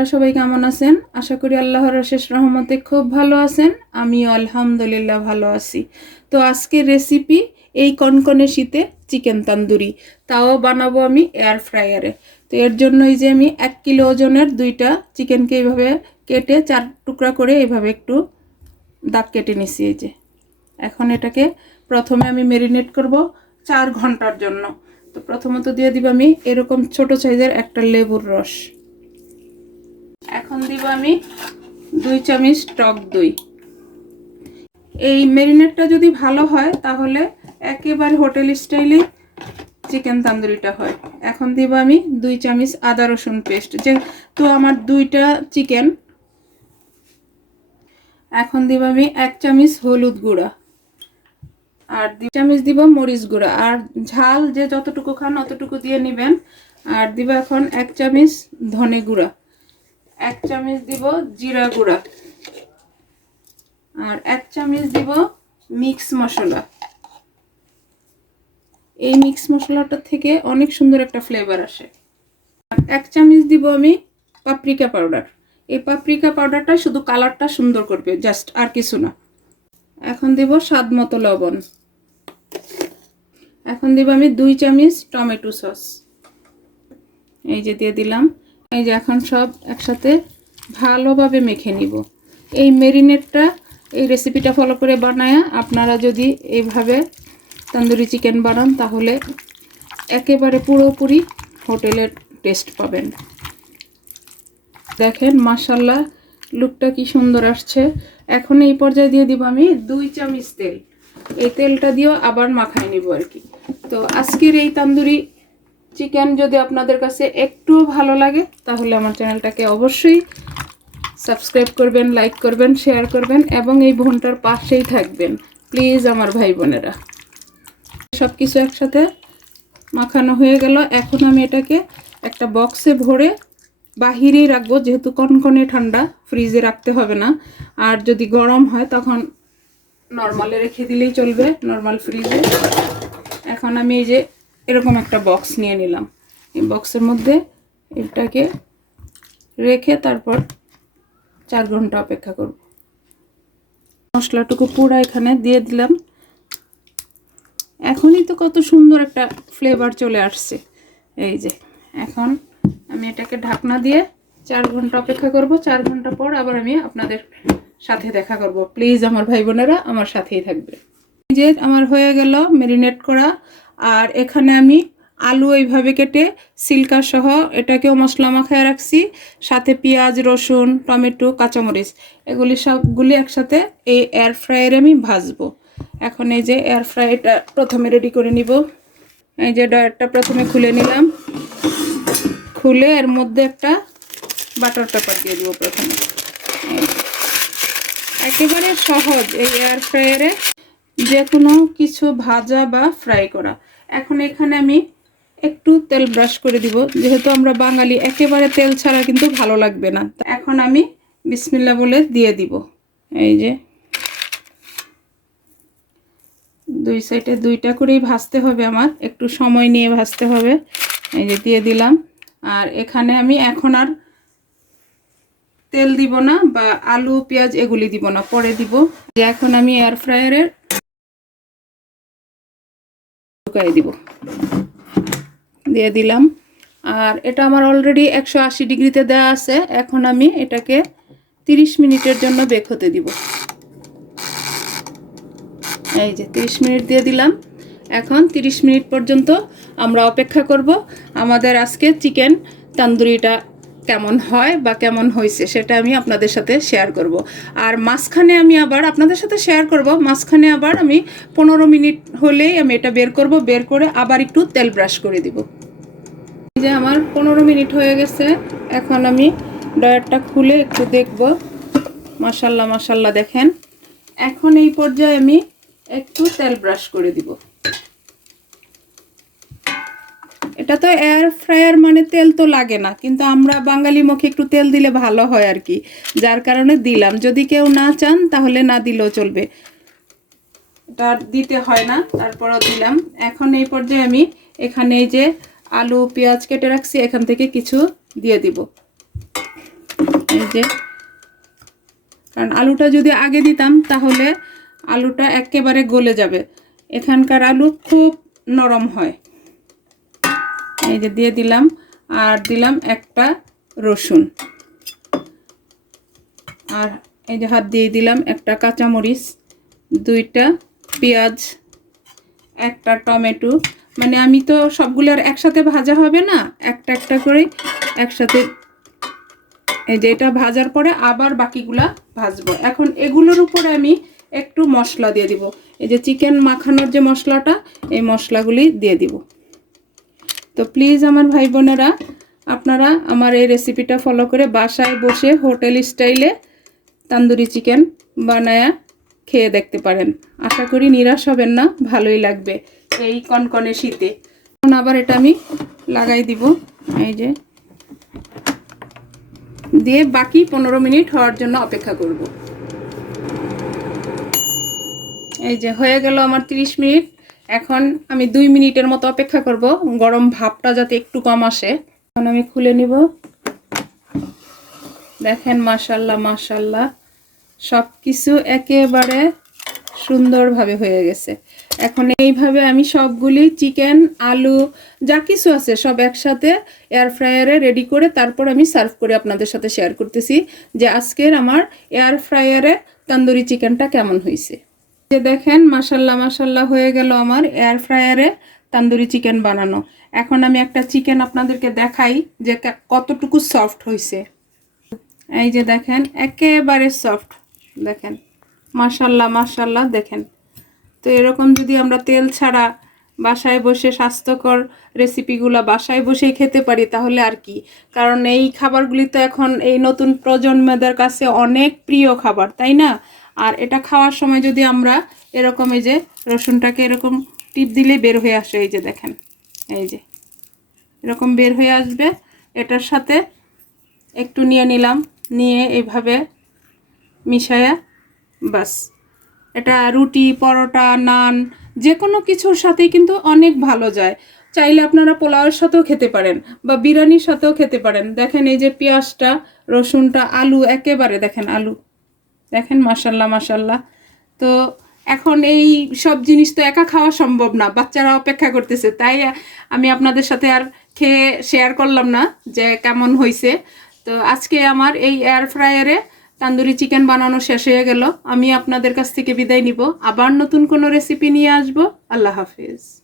আপনারা সবাই কেমন আছেন? আশা করি আল্লাহর শেষ রহমতে খুব ভালো আছেন। আমিও আলহামদুলিল্লাহ ভালো আছি। তো আজকের রেসিপি এই কনকনে শীতে চিকেন তান্দুরি। তাও বানাবো আমি এয়ার ফ্রায়ারে তো এর জন্যই যে আমি এক কিলো ওজনের দুইটা চিকেনকে এইভাবে কেটে চার টুকরা করে এইভাবে একটু দাগ কেটে নিছি এই যে। এখন এটাকে প্রথমে আমি মেরিনেট করব চার ঘণ্টার জন্য। তো প্রথমত দিয়ে দিব আমি এরকম ছোট সাইজের একটা লেবুর রস। এখন দিব আমি দুই চামচ টক দই। এই মেরিনেটটা যদি ভালো হয়, তাহলে একেবারে হোটেল স্টাইলে চিকেন তান্দুরিটা হয়। এখন দিব আমি দুই চামচ আদা রসুন পেস্ট যে তো আমার দুইটা চিকেন এখন দিব আমি এক চামচ হলুদ গুঁড়া। আর দুই চামচ দিব মরিচ গুঁড়া। আর ঝাল যে যতটুকু খান, অতটুকু দিয়ে নেবেন। আর দিব এখন এক চামচ ধনে গুঁড়া। এক চামচ দিব জিরা গুঁড়া। আর এক চামচ দিব মিক্স মশলা। এই মিক্স মশলাটা থেকে অনেক সুন্দর একটা ফ্লেভার আসে। এক চামচ দিব আমি পাপরিকা পাউডার। এই পাপরিকা পাউডারটা শুধু কালারটা সুন্দর করবে, জাস্ট আর কিছু না। এখন দিব স্বাদ মতো লবণ। এখন দিব আমি দুই চামচ টমেটো সস। এই যে দিয়ে দিলাম। এই যে এখন সব একসাথে ভালোভাবে মেখে নিব। এই মেরিনেটটা এই রেসিপিটা ফলো করে বানায় আপনারা যদি এইভাবে তন্দুরি চিকেন বানান, তাহলে একেবারে পুরোপুরি হোটেলের টেস্ট পাবেন। দেখেন মাসাল্লাহ লুকটা কি সুন্দর আসছে। এখন এই পর্যায়ে দিয়ে দিব আমি দুই চামচ তেল। এই তেলটা দিয়েও আবার মাখায় নিব আর কি। তো আজকের এই তান্দুরি চিকেন যদি আপনাদের কাছে একটু ভালো লাগে, তাহলে আমার চ্যানেলটাকে অবশ্যই সাবস্ক্রাইব করবেন, লাইক করবেন, শেয়ার করবেন এবং এই বোনটার পাশেই থাকবেন। প্লিজ আমার ভাই বোনেরা। সব কিছু একসাথে মাখানো হয়ে গেল। এখন আমি এটাকে একটা বক্সে ভরে বাহিরেই রাখব, যেহেতু কনকনে ঠান্ডা ফ্রিজে রাখতে হবে না। আর যদি গরম হয়, তখন নর্মালে রেখে দিলেই চলবে নর্মাল ফ্রিজে এখন আমি এই যে এরকম একটা বক্স নিয়ে নিলাম। এই বক্সের মধ্যে এটাকে রেখে তারপর চার ঘণ্টা অপেক্ষা করব। মশলাটুকু পুরো এখানে দিয়ে দিলাম। এখনই তো কত সুন্দর একটা ফ্লেভার চলে আসছে। এই যে, এখন আমি এটাকে ঢাকনা দিয়ে চার ঘণ্টা অপেক্ষা করব। চার ঘণ্টা পর আবার আমি আপনাদের সাথে দেখা করব। প্লিজ আমার ভাই বোনেরা আমার সাথেই থাকবে। যে, আমার হয়ে গেল মেরিনেট করা আর এখানে আমি আলু এইভাবে কেটে সিল্কা সহ এটাকেও মশলা মাখায় রাখছি। সাথে পেঁয়াজ, রসুন, টমেটো, কাঁচামরিচ, এগুলি সবগুলি একসাথে এই এয়ার ফ্রায়ারে আমি ভাজবো। এখন এই যে এয়ার ফ্রাইটা প্রথমে রেডি করে নিব। এই যে ডয়ারটা প্রথমে খুলে নিলাম। খুলে এর মধ্যে একটা বাটার পেপার দিয়ে দিব প্রথমে। একেবারে সহজ এই এয়ার ফ্রায়ারে যে কোনো কিছু ভাজা বা ফ্রাই করা। এখন এখানে আমি একটু তেল ব্রাশ করে দিব। যেহেতু আমরা বাঙালি, একেবারে তেল ছাড়া কিন্তু ভালো লাগবে না। এখন আমি বিসমিল্লা বলে দিয়ে দিব। এই যে, দুই সাইডে দুইটা করেই ভাজতে হবে আমার। একটু সময় নিয়ে ভাজতে হবে। এই যে দিয়ে দিলাম। আর এখানে আমি এখন আর তেল দিব না বা আলু, পেঁয়াজ এগুলি দিব না, পরে দিব। যে এখন আমি এয়ার ফ্রায়ারের ঢুকাই দিব। দিয়ে দিলাম। আর এটা আমার অলরেডি একশো আশি ডিগ্রিতে দেওয়া আছে। এখন আমি এটাকে তিরিশ মিনিটের জন্য বেক হতে দিব। এই যে তিরিশ মিনিট দিয়ে দিলাম। এখন তিরিশ মিনিট পর্যন্ত আমরা অপেক্ষা করব। আমাদের আজকে চিকেন তান্দুরিটা কেমন হয় বা কেমন হয়েছে সেটা আমি আপনাদের সাথে শেয়ার করব। আর মাঝখানে আমি আবার আপনাদের সাথে শেয়ার করব, মাঝখানে আবার আমি পনেরো মিনিট হলেই আমি এটা বের করব, বের করে আবার একটু তেল ব্রাশ করে দিব। যে আমার পনেরো মিনিট হয়ে গেছে, এখন আমি ডয়ারটা খুলে একটু দেখব। মাসাল্লাহ মাসাল্লাহ দেখেন। এখন এই পর্যায়ে আমি একটু তেল ব্রাশ করে দিব। এটা তো এয়ার ফ্রায়ার মানে তেল তো লাগে না, কিন্তু আমরা বাঙালি মুখে একটু তেল দিলে ভালো হয় আর কি। যার কারণে দিলাম। যদি কেউ না চান, তাহলে না দিলেও চলবে। এটা দিতে হয় না, তারপরও দিলাম। এখন এই পর্যায়ে আমি এখানে এই যে আলু, পেঁয়াজ কেটে রাখছি, এখান থেকে কিছু দিয়ে দিব। এই যে। কারণ আলুটা যদি আগে দিতাম, তাহলে আলুটা একেবারে গলে যাবে। এখানকার আলু খুব নরম হয়। এই যে দিয়ে দিলাম, আর দিলাম একটা রসুন। আর এই যে হাত দিয়ে দিলাম একটা কাঁচামরিচ, দুইটা পেঁয়াজ, একটা টমেটো। মানে আমি তো সবগুলো আর একসাথে ভাজা হবে না, একটা একটা করে একসাথে এই যে এটা ভাজার পরে আবার বাকিগুলা ভাজবো। এখন এগুলোর উপরে আমি একটু মশলা দিয়ে দিব। এই যে চিকেন মাখানোর যে মশলাটা, এই মশলাগুলি দিয়ে দিব। তো প্লিজ আমার ভাই বোনেরা, আপনারা আমার এই রেসিপিটা ফলো করে বাসায় বসে হোটেল স্টাইলে তান্দুরি চিকেন বানায়া খেয়ে দেখতে পারেন। আশা করি নিরাশ হবেন না, ভালোই লাগবে এই কনকনে শীতে। এখন আবার এটা আমি লাগাই দিব, এই যে। দিয়ে বাকি পনেরো মিনিট হওয়ার জন্য অপেক্ষা করব। এই যে হয়ে গেল আমার 30 মিনিট। এখন আমি দুই মিনিটের মতো অপেক্ষা করব। গরম ভাবটা যাতে একটু কম আসে। এখন আমি খুলে নিব। দেখেন মাশাল্লাহ মাশাল্লাহ সব কিছু একেবারে সুন্দরভাবে হয়ে গেছে। এখন এইভাবে আমি সবগুলি চিকেন, আলু, যা কিছু আছে সব একসাথে এয়ার ফ্রায়ারে রেডি করে তারপর আমি সার্ভ করে আপনাদের সাথে শেয়ার করতেছি যে আজকের আমার এয়ার ফ্রায়ারে তন্দুরি চিকেনটা কেমন হয়েছে। যে দেখেন মাসাল্লাহ মাসাল্লাহ হয়ে গেল আমার এয়ার ফ্রায়ারে তান্দুরি চিকেন বানানো। এখন আমি একটা চিকেন আপনাদেরকে দেখাই যে কতটুকু সফট হয়েছে এই যে দেখেন, একেবারে সফট দেখেন, মাশাল্লাহ মাশাল্লাহ, দেখেন। তো এরকম যদি আমরা তেল ছাড়া বাসায় বসে স্বাস্থ্যকর রেসিপিগুলো বাসায় বসেই খেতে পারি, তাহলে আর কি? কারণ এই খাবারগুলি তো এখন এই নতুন প্রজন্মদের কাছে অনেক প্রিয় খাবার, তাই না? আর এটা খাওয়ার সময় যদি আমরা এরকম এই যে রসুনটাকে এরকম টিপ দিলে বের হয়ে আসে, এই যে দেখেন, এই যে। এরকম বের হয়ে আসবে, এটার সাথে একটু নিয়ে নিলাম, নিয়ে এইভাবে মিশায়া বাস। এটা রুটি, পরোটা, নান, যে কোনো কিছুর সাথেই কিন্তু অনেক ভালো যায়। চাইলে আপনারা পোলাওয়ের সাথেও খেতে পারেন বা বিরিয়ানির সাথেও খেতে পারেন। দেখেন এই যে পেঁয়াজটা, রসুনটা, আলু, একেবারে দেখেন আলু। দেখেন মাসাল্লাহ মাসাল্লাহ তো এখন এই সব জিনিস তো একা খাওয়া সম্ভব না, বাচ্চারা অপেক্ষা করতেছে। তাই আমি আপনাদের সাথে আর খেয়ে শেয়ার করলাম না যে কেমন হয়েছে তো আজকে আমার এই এয়ার ফ্রায়ারে তান্দুরি চিকেন বানানো শেষ হয়ে গেল। আমি আপনাদের কাছ থেকে বিদায় নিব। আবার নতুন কোনো রেসিপি নিয়ে আসব। আল্লাহ হাফিজ।